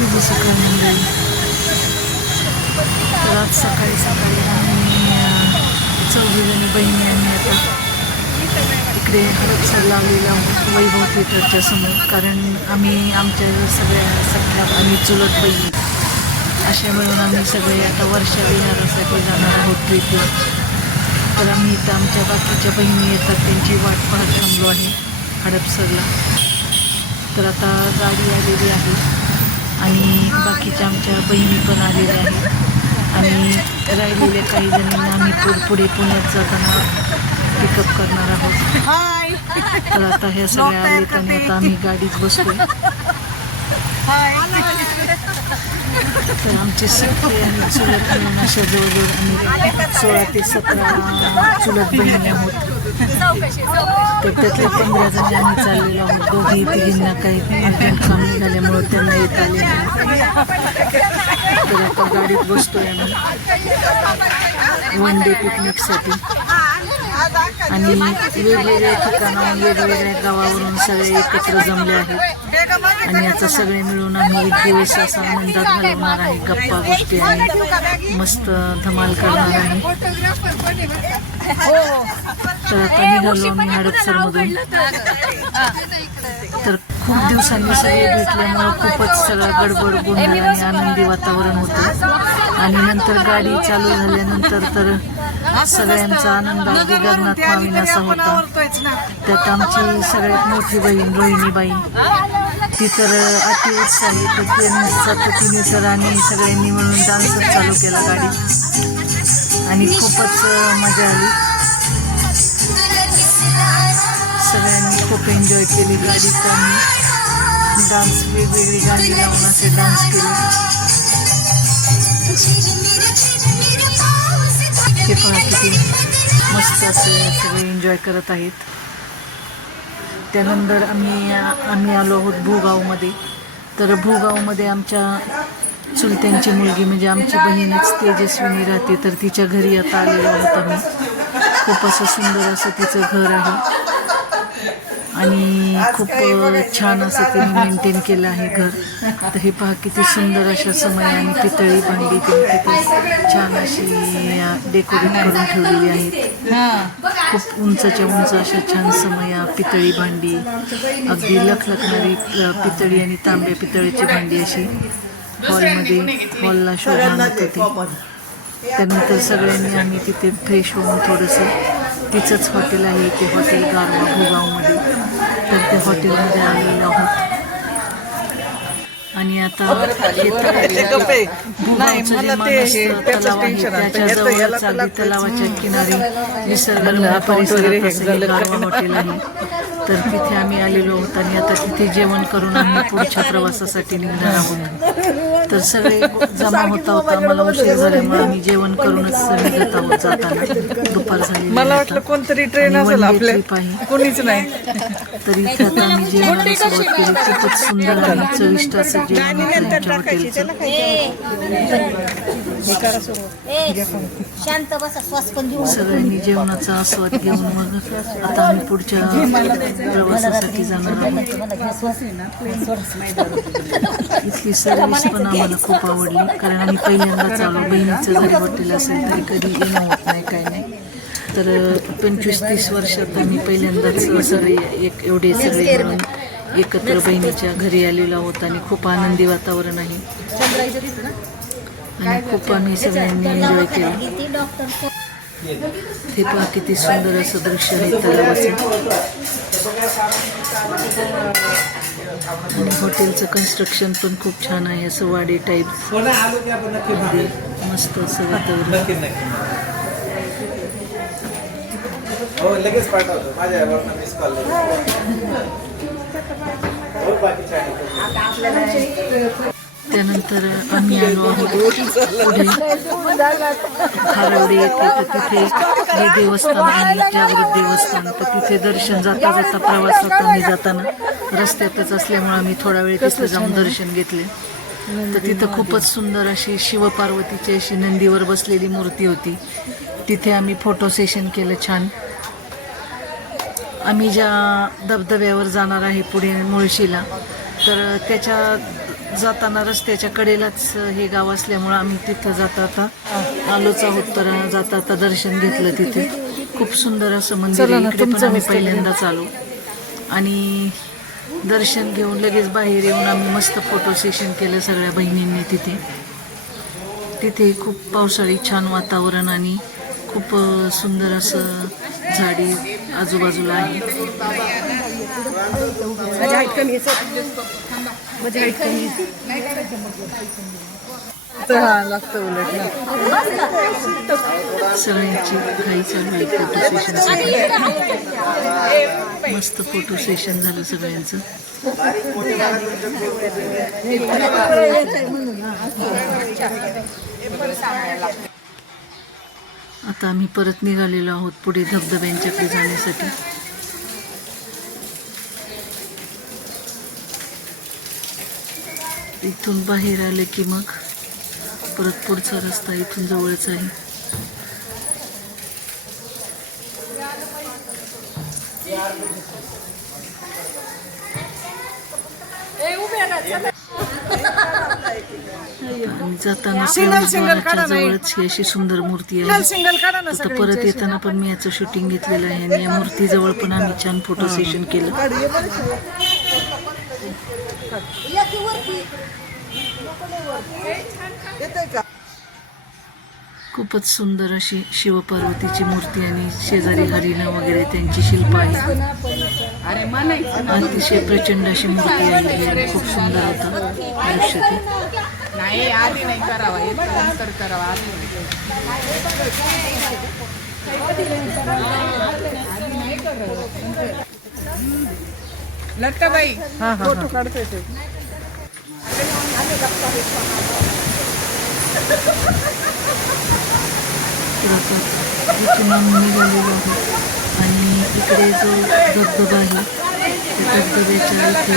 शुभ सकाळ मंडळी तर आज सकाळी सकाळी आम्ही चौघीजणी बहिणी आम्ही आता इकडे हरपसर लावलेला वैभव थिएटरच्या समोर कारण आम्ही आमच्या सगळ्या सख्या आणि चुलत बहिणी अशा मिळून आम्ही सगळे आता वर्षा विहारासाठी जाणार आहोत ट्रिपला तर आम्ही इथं आमच्या बाकीच्या बहिणी येतात त्यांची वाट पाहत थांबलो आहे. हडपसरला. तर आता गाडी आलेली आहे. आणि बाकीच्या आमच्या बहिणी पण आलेल्या आहेत. आणि राहिलेल्या काही जणींना आम्ही पुढ पुढे पुण्यात जाताना पिकअप करणार आहोत. तर आता ह्या सगळ्या आलेत आणि आता आम्ही गाडीत बसतोय तर आमचे सख्खे आणि चुलत मिळून अशा जवळजवळ आम्ही सोळा ते सतरा चुलत बहिणी आहोत. तर त्यातले पंधरा जणी आम्ही चाललेलो आहोत. दोघी तिघींना काही अर्जंट काम निघाल्यामुळं त्यांना येत आले नाही तर आता गाडीत बसतोय आम्ही. वन डे पिकनिकसाठी आणि वेगवेगळ्या ठिकाणाहून वेगवेगळ्या गावावरून सगळे एकत्र जमले आहेत. आणि आता सगळे मिळून आम्ही एक दिवस असा आनंदात घालवणार आहे. गप्पा गोष्टी आहे मस्त धमाल करणार आहे. तर आता निघालो आम्ही हडपसरमधून. तर खूप दिवसांनी सगळे भेटल्यामुळं खूपच सगळं गडबड गोंधळ आणि आनंदी वातावरण होतं. आणि नंतर गाडी चालू झाल्यानंतर तर सगळ्यांचा आनंद अगदी गगनात माविनासा होता. त्यात आमची सगळ्यात मोठी बहीण रोहिणीबाई. ती तर अति उत्साही तर त्यांचा म्हणजे तर आणि सगळ्यांनी मिळून डान्सच चालू केला गाडी. आणि खूपच मजा आली. सगळ्यांनी खूप एन्जॉय केली गाडीत आणि डान्स वेगवेगळी गाणी लावून असे डान्स केले. ते पण किती मस्त असे सगळे एन्जॉय करत आहेत. त्यानंतर आम्ही आम्ही आलो आहोत भूगावमध्ये. तर भूगावमध्ये आमच्या चुलत्यांची मुलगी म्हणजे आमची बहीणच तेजस्विनी राहते. तर तिच्या घरी आता आलेलो आहोत आम्ही. खूप असं सुंदर असं तिचं घर आहे. आणि खूप छान असं तिने मेंटेन केलं आहे घर. तर हे पहा किती सुंदर अशा समय आणि पितळी भांडी तिने. किती छान अशी डेकोरेट करून ठेवलेली आहेत खूप उंचच्या उंच अशा छान समया पितळी भांडी. अगदी लखलखणारी पितळी आणि तांब्या पितळीची भांडी अशी हॉलमध्ये हॉलला शोभा होते त्यानंतर सगळ्यांनी आम्ही तिथे फ्रेश होऊन थोडंसं तिचंच हॉटेल आहे ते हॉटेल गारवा भोगावमध्ये. तर त्या हॉटेलमध्ये आलेलो आहोत आणि आता हे तलाव- भोगावचं जे मानस तलाव आहे त्याच्याजवळच अगदी तलावाच्या किनारी हे गारवा हॉटेल आहे. तर तिथे आम्ही आलेलो आहोत आणि आता तिथे जेवण करून आम्ही पुढच्या प्रवासासाठी निघणार आहोत. तर सगळे जमा होता होता मला उशीर झाल्यामुळे आम्ही जेवण करूनच निघत आहोत जाताना. दुपार झाली मला वाटलं कोणतरी ट्रेन असेल आपल्या. आहे. कोणीच नाही. तर इथे आता आम्ही जेवणाला सुरुवात केली. खूपच सुंदर आणि चविष्ट शांत बसा श्वास पण घेऊ सगळ्यांनी जेवणाचा आस्वाद घेऊन मग आता आम्ही पुढच्या प्रवासासाठी जाणार आहोत. इथली सर्व्हिस पण आम्हाला खूप आवडली. कारण आम्ही पहिल्यांदाच आलो बहिणीचं जरी हॉटेल असेल तरी कधी येणं होत नाही काय नाही. तर पंचवीस तीस वर्षात आम्ही पहिल्यांदाच सगळे एक एवढे सगळे एकत्र बहिणीच्या घरी आलेलो आहोत आणि खूप आनंदी वातावरण आहे. आणि खूप आम्ही सगळ्यांनी एन्जॉय केलं. ते पहा किती सुंदर असं दृश्य आहे तलावाचं आणि हॉटेलचं कन्स्ट्रक्शन पण खूप छान आहे असं वाडे टाईप मस्त असं वातावरण. हो लगेच पाठवतो. माझ्या वरनं मिस कॉल त्यानंतर आम्ही आलो आहोत पुढे. खारवडे येथे. तर तिथे हे देवस्थान आहे. जागृत देवस्थान. तर तिथे दर्शन जाता जाता प्रवासात आम्ही जाताना रस्त्यातच असल्यामुळे आम्ही थोडा वेळ तिथे जाऊन दर्शन घेतले. तर तिथं खूपच सुंदर अशी शिवपार्वतीची अशी नंदीवर बसलेली मूर्ती होती. तिथे आम्ही फोटो सेशन केलं छान. आम्ही ज्या धबधब्यावर जाणार आहे पुढे मुळशीला तर त्याच्या जाताना रस्त्याच्या कडेलाच हे गाव असल्यामुळं आम्ही तिथं जाता आता. आलोच आहोत तर जाता आता दर्शन घेतलं तिथे. खूप सुंदर असं मंदिर इकडे पण आम्ही पहिल्यांदाच आलो. आणि दर्शन घेऊन लगेच बाहेर येऊन आम्ही मस्त फोटो सेशन केलं सगळ्या बहिणींनी तिथे. तिथे खूप पावसाळी छान वातावरण आणि खूप सुंदर असं झाडी आजूबाजूला आहे. तर हा लागतं उलट ना. सगळ्यांची घाई चालू आहे. फोटो सेशन मस्त फोटो सेशन झालं सगळ्यांचं. आता आम्ही परत निघालेलो आहोत पुढे धबधब्यांच्याकडे जाण्यासाठी. इथून बाहेर आले की मग परत पुढचा रस्ता इथून जवळच आहे. आणि जाताना Single, single काढा. जवळच ही अशी सुंदर मूर्ती सिंगल आहे. सिंगल काढा ना सगळ्यांची परत. येताना पण मी याचं शूटिंग घेतलेलं आहे आणि या मूर्तीजवळ पण आम्ही छान फोटो सेशन केलं. खूपच सुंदर अशी शिवपार्वतीची मूर्ती आणि शेजारी हरिणं वगैरे त्यांची शिल्प आहे. अतिशय प्रचंड अशी मूर्ती आहे. ही खूप सुंदर होतं. आयुष्य ते नाही आधी नाही करावा येतो नंतर करावा आधी नाही. फोटो काढतोय ते आणि इकडे जो धबधबा आहे त्या धबधब्याच्या इथे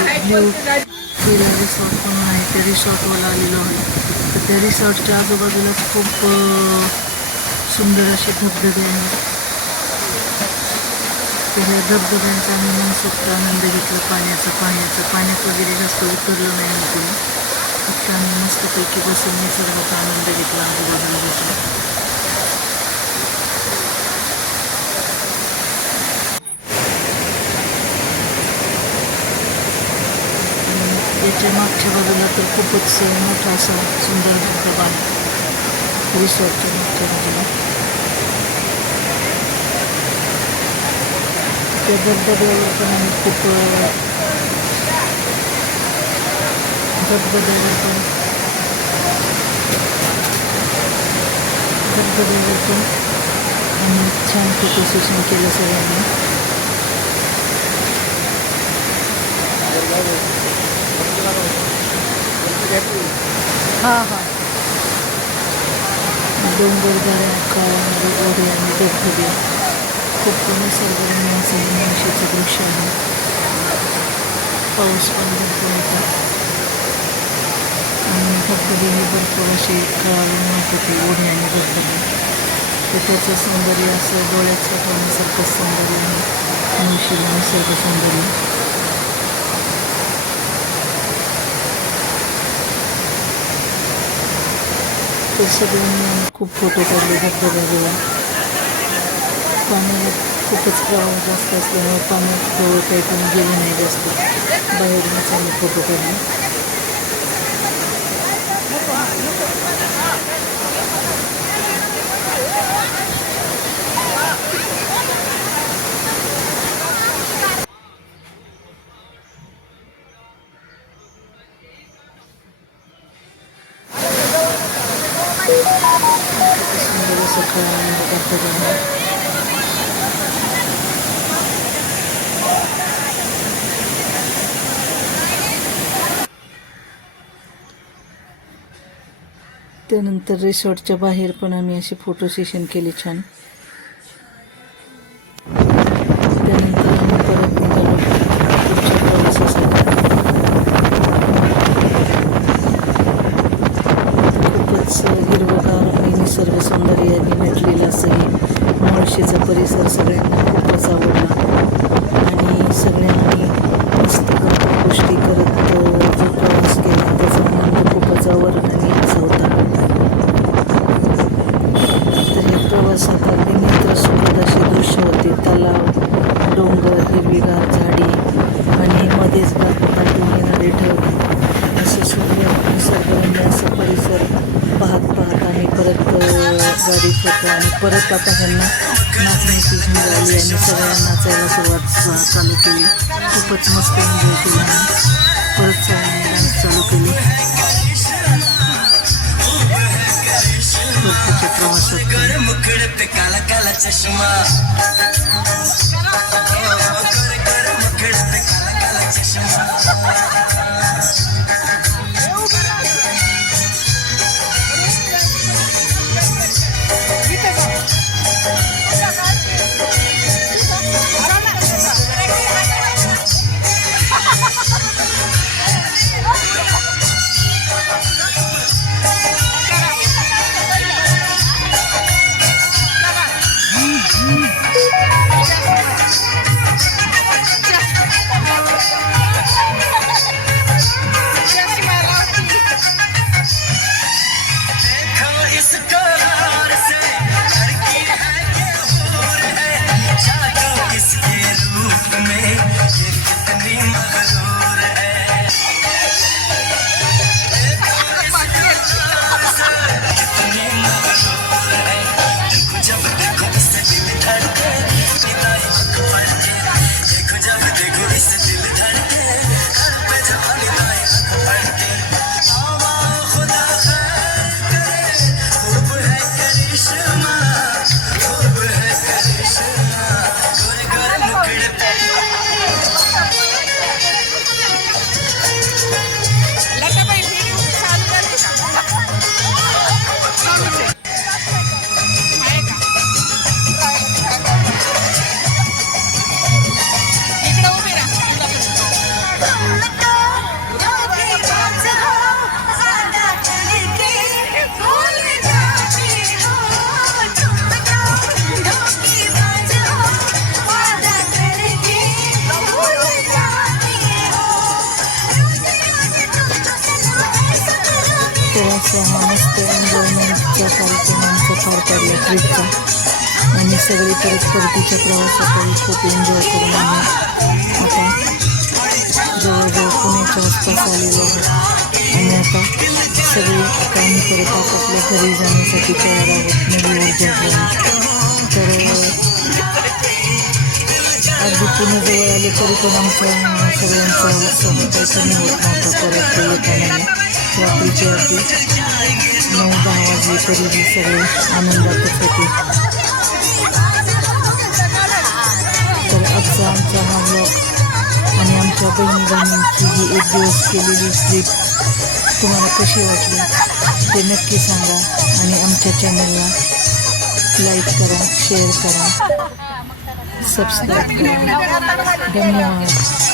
केला रिसॉर्ट म्हणून आहे त्या रिसॉर्टवर आलेलो आहे तर त्या रिसॉर्टच्या आजूबाजूला खूप सुंदर असे धबधबे आहेत. तर ह्या धबधब्यांचा आम्ही मनसोक्त आनंद घेतला. पाण्याचा पाण्याचा पाण्यात वगैरे जास्त उतरलं नाही आम्ही कोणी. फक्त आम्ही मस्तपैकी बसून निसर्गाचा आनंद घेतला आजूबाजूला बसून आणि याच्या मागच्या बाजूला तर खूपच मोठा असा सुंदर धबधबा आहे रिसॉर्टच्या मागच्या बाजूला त्या धबधब्यावर पण आम्ही खूप धबधब्यावर पण धबधब्यावर पण आम्ही छान फोटो सेशन केलं सगळ्यांनी. हा हा. डोंगरदऱ्या गावामध्ये ओढे आणि धबधबे. खूप निसर्गरम्य असं हे दृश्य आहे. पाऊस पण भरपूर होता. आणि धबधबे हे भरपूर असे गावाला वाहत होते ओढे आणि धबधबे. तर त्याचं सौंदर्य असं डोळ्यात साठवण्यासारखं सौंदर्य आहे. निमिषाला निसर्ग सौंदर्य तर सगळ्यांनी खूप फोटो काढले धबधब्याजवळ. पाण्यात खूपच प्रवाह जास्त असल्यामुळे पाण्यात जवळ काही पण गेले नाही जास्त. बाहेरूनच आम्ही फोटो काढले. सुंदर असं त्यानंतर रिसॉर्टच्या बाहेर पण आम्ही असे फोटो सेशन केले छान. सर सगळ्यांना खूपच आवडला आणि सगळ्यांनी मस्त गोष्टी करत जो प्रवास केला त्याचा आनंद खूपच अवर्णनीय असा होता तर हे प्रवासात अगदी मित्र सुंदर असे दृश्य होते तलाव डोंगर हिरवीगार झाडी आणि मध्येच बाकी नदी ठेवले. असं सुंदर निसर्गरम्य असं परिसर पाहत पाहत आम्ही परत गाडी करतो आणि परत आता ह्यांना सगळ्या नाचायला सुरुवात चालू केली. खूपच मस्त एन्जॉय केला. आम्ही परत सगळ्यांनी डान्स चालू केली. परतीच्या प्रवासात मुखड़े ट्रिपचा. आणि सगळी परत परतीच्या प्रवासाकडे खूप एन्जॉय करून आम्ही आता जवळजवळ पुण्याच्या आसपास आलेलो आहोत. आणि आता सगळे काम करत परत आपापल्या घरी जाण्यासाठी तयार आहोत नवी ऊर्जा घेऊन तर अगदी पुणे जवळ आले तरी पण आमच्या सगळ्यांचा उत्साह काही कमी होत नव्हता. परत येताना रात्रीची अगदी नऊ दहा वाजले तरीही सगळे आनंदातच होते तर आजचा आमचा हा ब्लॉग आणि आमच्या बहिणी बहिणींची ही एक दिवस केलेली ट्रीप तुम्हाला कशी वाटली ते नक्की सांगा आणि आमच्या चॅनलला लाईक करा शेअर करा सबस्क्राईब करा. धन्यवाद.